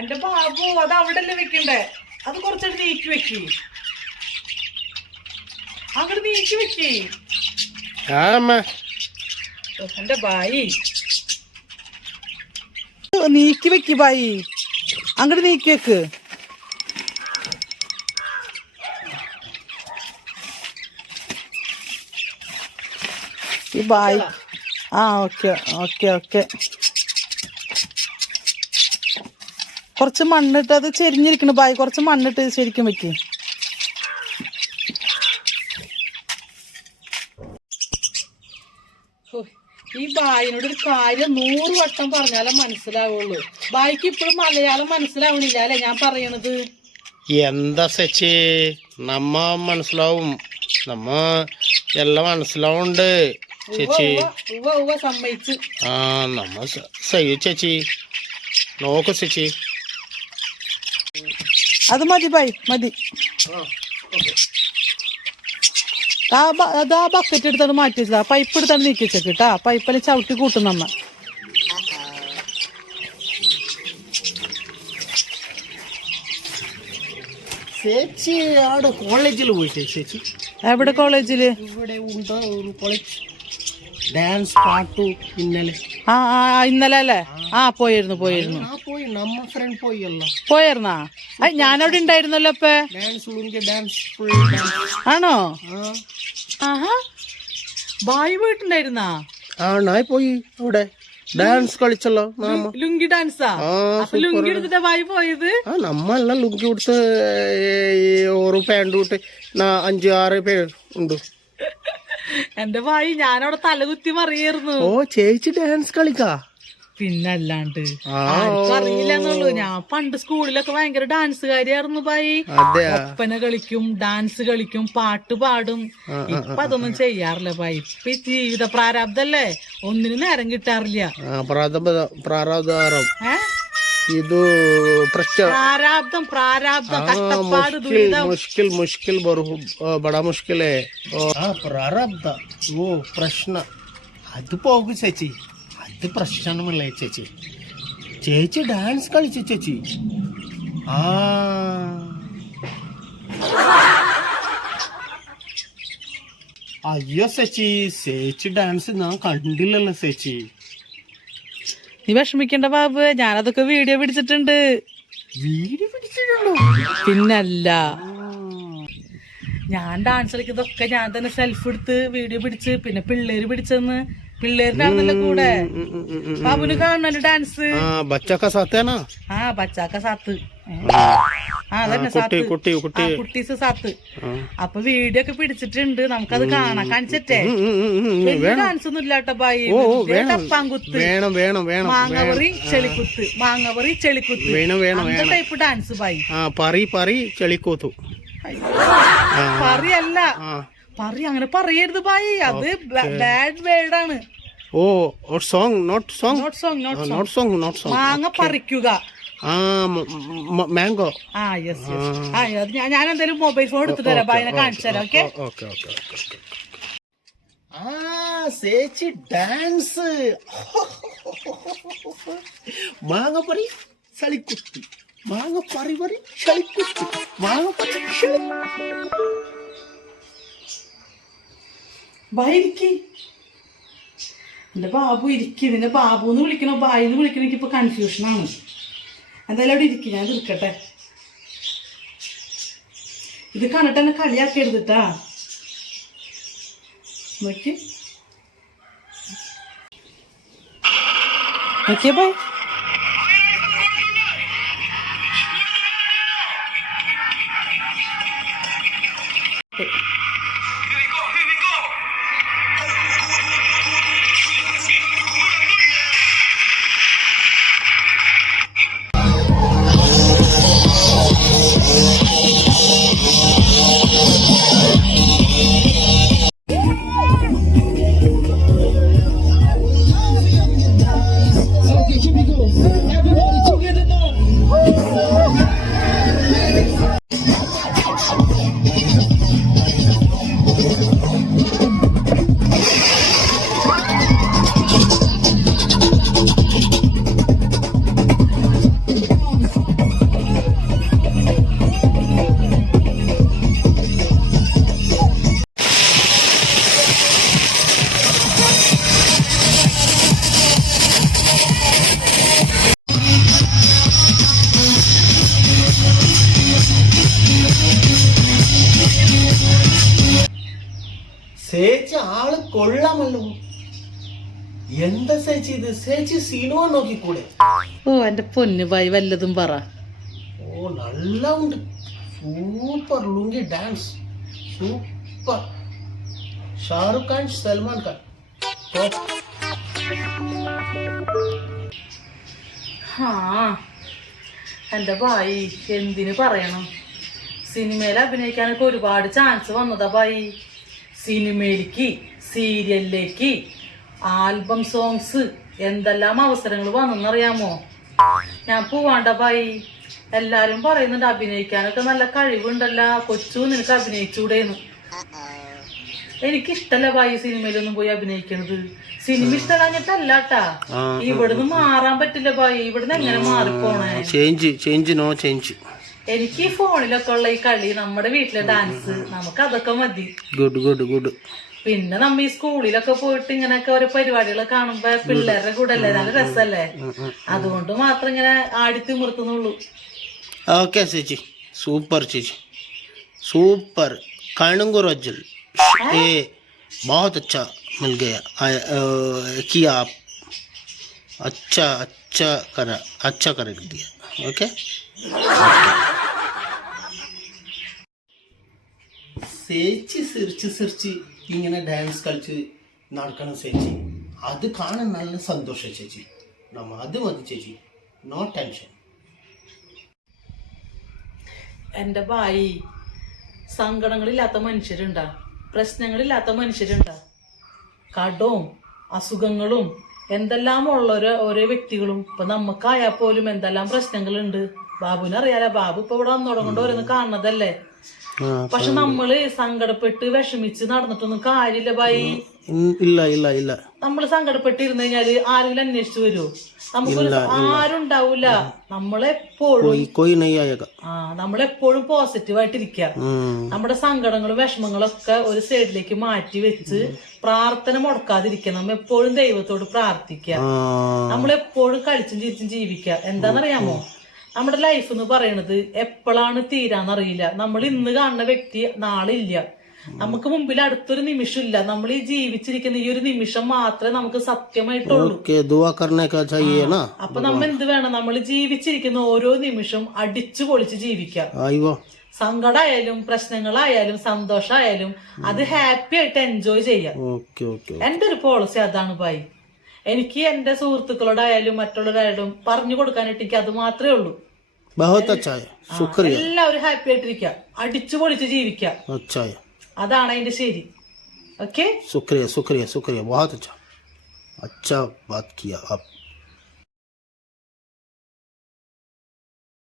എന്റെ ബാബു അത് അവിടെ അല്ലേ വെക്കണ്ടേ? അത് കുറച്ചെടുത്ത് നീക്കി വെക്കി, അങ്ങോട്ട് നീക്കി വെക്കി. എന്റെ ബായി നീക്കി വെക്കി, ബായി അങ്ങോട്ട് നീക്കി വെക്ക്. ഈ ബായി ഓക്കെ ഓക്കെ ഓക്കെ. കുറച്ച് മണ്ണിട്ട് അത് ചെരിഞ്ഞിരിക്കണ ബായി, കുറച്ച് മണ്ണിട്ട് ശരിക്കും വെക്ക്. ഈ ബായിനോട് ഒരു കാര്യം 100 വട്ടം പറഞ്ഞാലേ മനസ്സിലാവുള്ളൂ. ബായിക്ക് ഇപ്പോഴും മലയാളം മനസ്സിലാവണില്ല അല്ലെ ഞാൻ പറയണത്? എന്താ സച്ചി, നമ്മ മനസ്സിലാവും, നമ്മ എല്ലാം മനസ്സിലാവുണ്ട് ചേച്ചി. സമ്മതിച്ച് നമ്മ സയ്യോ ചേച്ചി, നോക്ക് ചേച്ചി. അത് മതി ബായി, മതി. അതാ ബക്കറ്റ് എടുത്തത് മാറ്റി വെച്ചതാ, പൈപ്പ് എടുത്താണ് നീക്കി വെച്ചേക്കിട്ടാ. പൈപ്പിൽ ചവിട്ടി കൂട്ടും നമ്മ. ചേച്ചി അവിടെ കോളേജിൽ പോയിട്ടേ ചേച്ചി? എവിടെ കോളേജില്? ഇവിടെ ഉണ്ട് ഒരു കോളേജ്, ഡാൻസ് പാട്ടു ഇന്നലെ. ഇന്നലെ അല്ലേ? പോയിരുന്നു പോയിരുന്നു. പോയി, നമ്മ ഫ്രണ്ട് പോയല്ലോ. പോയിരുന്നാ? ഞാനവിടെ ഉണ്ടായിരുന്നല്ലോ. ഇപ്പൊ ആണോ? ആഹാ, ബായി പോയിട്ടുണ്ടായിരുന്നാ? പോയി അവിടെ ഡാൻസ് കളിച്ചല്ലോ. ലുങ്കി ഡാൻസാ? ലുങ്കി എടുത്തിട്ടാ ബായി പോയത്? നമ്മളെല്ലാം ലുങ്കി കൊടുത്ത് ഒരു പാൻറ് വിട്ട് 5-6 പേര് ഉണ്ട്. എന്റെ ബായി ഞാനവിടെ തലകുത്തി മറിയായിരുന്നു. ചേച്ചി ഡാൻസ് കളിക്കാ? പിന്നല്ലാണ്ട് ആർക്കും അറിയില്ലെന്നുള്ളൂ. ഞാൻ പണ്ട് സ്കൂളിലൊക്കെ ഭയങ്കര ഡാൻസുകാരിയായിരുന്നു ബായി. ഒപ്പന കളിക്കും, ഡാൻസ് കളിക്കും, പാട്ട് പാടും. ഇപ്പൊ അതൊന്നും ചെയ്യാറില്ല ബായി. ഇപ്പൊ ജീവിത പ്രാരാബ്ദല്ലേ, ഒന്നിനും നേരം കിട്ടാറില്ല. ഇത് പ്രാരാബ്ദം കഷ്ടപ്പാട് ദുരിതം. മുഷ്കിൽ ബടാ മുഷ്കിലേ. പ്രാരാബ്ദ പ്രശ്ന അത് പോകും ചേച്ചി, അത് പ്രശ്നമല്ലേ ചേച്ചി. ചേച്ചി ഡാൻസ് കളിച്ചു ചേച്ചി. അയ്യോ ചേച്ചി, ചേച്ചി ഡാൻസ് ഞാൻ കണ്ടില്ലല്ലോ ചേച്ചി. നീ വിഷമിക്കണ്ട ബാബു, ഞാനതൊക്കെ വീഡിയോ പിടിച്ചിട്ടുണ്ട്. വീഡിയോ പിടിച്ചിട്ടുണ്ടോ? പിന്നല്ല, ഞാൻ ഡാൻസ് കളിക്കുന്നതൊക്കെ ഞാൻ തന്നെ സെൽഫ് എടുത്ത് വീഡിയോ പിടിച്ച്, പിന്നെ പിള്ളേര് പിടിച്ചെന്ന്. പിള്ളേരുടെ കൂടെ ബാബുന് കാണുന്നല്ലോ ഡാൻസ്. ബച്ചാക്ക സാത്ത്. കുട്ടീസ് സാത്ത്. അപ്പൊ വീഡിയോ ഒക്കെ പിടിച്ചിട്ടുണ്ട്, നമുക്കത് കാണാം. കാണിച്ചിട്ടേ? ഡാൻസ് ഒന്നും ഇല്ലാട്ടോ ബായി. ടപ്പാങ്കുത്ത്, മാങ്ങവറി ചെളിക്കുത്ത്, മാങ്ങവറി ചെളിക്കുത്ത്, അങ്ങനത്തെ ടൈപ്പ് ഡാൻസ് ബായി. പറി ചെളിക്കൂത്തു. പറയല്ല, അങ്ങനെ പറയരുത് ബായി, അത് ബാഡ് വേർഡാണ്. മാങ്ങ പറിക്കുക, മാംഗോ. ഞാൻ എന്തായാലും മൊബൈൽ ഫോൺ എടുത്തു തരാം, ബായിനെ കാണിച്ചു തരാം. ഓക്കെ. ചേച്ചി ഡാൻസ് മാങ്ങ പറി ചളിക്കുത്തി, മാങ്ങ പറി ചളിക്കുത്തി, മാങ്ങ പറി. എന്റെ ബാബു ഇരിക്കും. നിന്റെ ബാബുന്ന് വിളിക്കണോ ബായിന്ന് വിളിക്കണോ എനിക്കിപ്പോ കൺഫ്യൂഷനാണ്. എന്തായാലും അവിടെ ഇരിക്കും, ഞാൻ ഇരിക്കട്ടെ. ഇത് കണ്ടിട്ട് എന്നെ കളിയാക്കരുതിട്ടാ. നോക്കിയേ ബായ്. കൊള്ളാമല്ലോ. എന്താ ചേച്ചി ഇത്? ചേച്ചി സിനിമ നോക്കിക്കൂടെ? ഓ എന്റെ പൊന്നു ബായി വല്ലതും പറ. ഓ നല്ല ഉണ്ട്. Super lungi dance, super. Shahrukh Khan, Salman Khan. എന്റെ ബായി എന്തിനു പറയണം, സിനിമയിൽ അഭിനയിക്കാനൊക്കെ ഒരുപാട് ചാൻസ് വന്നതാ ബായി. സിനിമയിലേക്ക്, സീരിയലിലേക്ക്, ആൽബം സോങ്സ്, എന്തെല്ലാം അവസരങ്ങൾ വന്നെന്നറിയാമോ? ഞാൻ പോവാണ്ട ബായി. എല്ലാരും പറയുന്നുണ്ട് അഭിനയിക്കാനൊക്കെ നല്ല കഴിവുണ്ടല്ല കൊച്ചു, നിനക്ക് അഭിനയിച്ചൂടേന്ന്. എനിക്കിഷ്ടല്ല ബായി സിനിമയിലൊന്നും പോയി അഭിനയിക്കണത്. സിനിമ ഇഷ്ടമല്ലാഞ്ഞിട്ടല്ലാട്ടാ, ഇവിടുന്ന് മാറാൻ പറ്റില്ല ബായി. ഇവിടുന്ന് എങ്ങനെ മാറിപ്പോണേ? എനിക്ക് ഈ ഫോണിലൊക്കെ ഉള്ള ഈ കളി, നമ്മുടെ വീട്ടിലെ ഡാൻസ്, നമുക്ക് അതൊക്കെ മതി. പിന്നെ നമ്മ ഈ സ്കൂളിലൊക്കെ പോയിട്ട് ഇങ്ങനെയൊക്കെ ഓരോ പരിപാടികളൊക്കെ കാണുമ്പോ പിള്ളേരുടെ കൂടെ അല്ലേ, നല്ല രസല്ലേ. അതുകൊണ്ട് മാത്രം ഇങ്ങനെ ആടിത്തിമുറുത്തുന്നുള്ളൂ. ഓക്കെ ചേച്ചി, സൂപ്പർ ചേച്ചി, സൂപ്പർ. कानूंगो रजल ये बहुत अच्छा मिल गया किया आप. अच्छा अच्छा करा, अच्छा कर दिया. ओके ചേച്ചി സിരിച്ച് ഇങ്ങനെ ഡാൻസ് കളിച്ച് നടക്കണം ചേച്ചി. അത് കാണാൻ നല്ല സന്തോഷം ചേച്ചി. അത് മതി ചേച്ചി, നോ ടെൻഷൻ. എന്റെ ബായി, സങ്കടങ്ങളില്ലാത്ത മനുഷ്യരുണ്ടാ, പ്രശ്നങ്ങളില്ലാത്ത മനുഷ്യരുണ്ടാ. കടവും അസുഖങ്ങളും എന്തെല്ലാം ഉള്ള ഓരോ വ്യക്തികളും ഇപ്പൊ നമുക്കായാൽ പോലും എന്തെല്ലാം പ്രശ്നങ്ങളുണ്ട്. ബാബുവിനറിയാലോ, ബാബു ഇപ്പൊ ഇവിടെ വന്നോടങ്ങോണ്ട് ഓരോന്ന് കാണുന്നതല്ലേ. പക്ഷെ നമ്മള് സങ്കടപ്പെട്ട് വിഷമിച്ച് നടന്നിട്ടൊന്നും കാര്യമില്ല ബായി. ഇല്ല നമ്മള് സങ്കടപ്പെട്ടിരുന്നു കഴിഞ്ഞാല് ആരെങ്കിലും അന്വേഷിച്ചു വരുമോ? നമുക്ക് ആരും ഉണ്ടാവൂല. നമ്മളെപ്പോഴും പോസിറ്റീവായിട്ടിരിക്കുക. നമ്മുടെ സങ്കടങ്ങളും വിഷമങ്ങളൊക്കെ ഒരു സൈഡിലേക്ക് മാറ്റി വെച്ച് പ്രാർത്ഥന മുടക്കാതിരിക്കുക. നമ്മ എപ്പോഴും ദൈവത്തോട് പ്രാർത്ഥിക്കുക. നമ്മളെപ്പോഴും കളിച്ചും ചിരിച്ചും ജീവിക്കുക. എന്താണെന്നറിയാമോ, നമ്മുടെ ലൈഫ് എന്ന് പറയണത് എപ്പോഴാണ് തീരാന്നറിയില്ല. നമ്മൾ ഇന്ന് കാണുന്ന വ്യക്തി നാളെ ഇല്ല. നമുക്ക് മുമ്പിൽ അടുത്തൊരു നിമിഷം ഇല്ല. നമ്മൾ ഈ ജീവിച്ചിരിക്കുന്ന ഈ ഒരു നിമിഷം മാത്രമേ നമുക്ക് സത്യമായിട്ടുള്ളൂ. അപ്പൊ നമ്മൾ എന്ത് വേണം, നമ്മൾ ജീവിച്ചിരിക്കുന്ന ഓരോ നിമിഷം അടിച്ചു പൊളിച്ച് ജീവിക്കാം. സങ്കടമായാലും പ്രശ്നങ്ങളായാലും സന്തോഷമായാലും അത് ഹാപ്പി ആയിട്ട് എൻജോയ് ചെയ്യാം. എന്റെ ഒരു പോളിസി അതാണ് ബായി. എനിക്ക് എന്റെ സുഹൃത്തുക്കളോടായാലും മറ്റുള്ളവരായാലും പറഞ്ഞു കൊടുക്കാനായിട്ട് എനിക്ക് അത് മാത്രമേ ഉള്ളൂ. എല്ലാവരും ഹാപ്പി ആയിട്ടിരിക്കുക, അടിച്ചു പൊളിച്ച് ജീവിക്കാം. അതാണ് അതിന്റെ ശരി. ഓക്കെ, शुक्रिया शुक्रिया शुक्रिया, बहुत अच्छा अच्छा बात किया आप.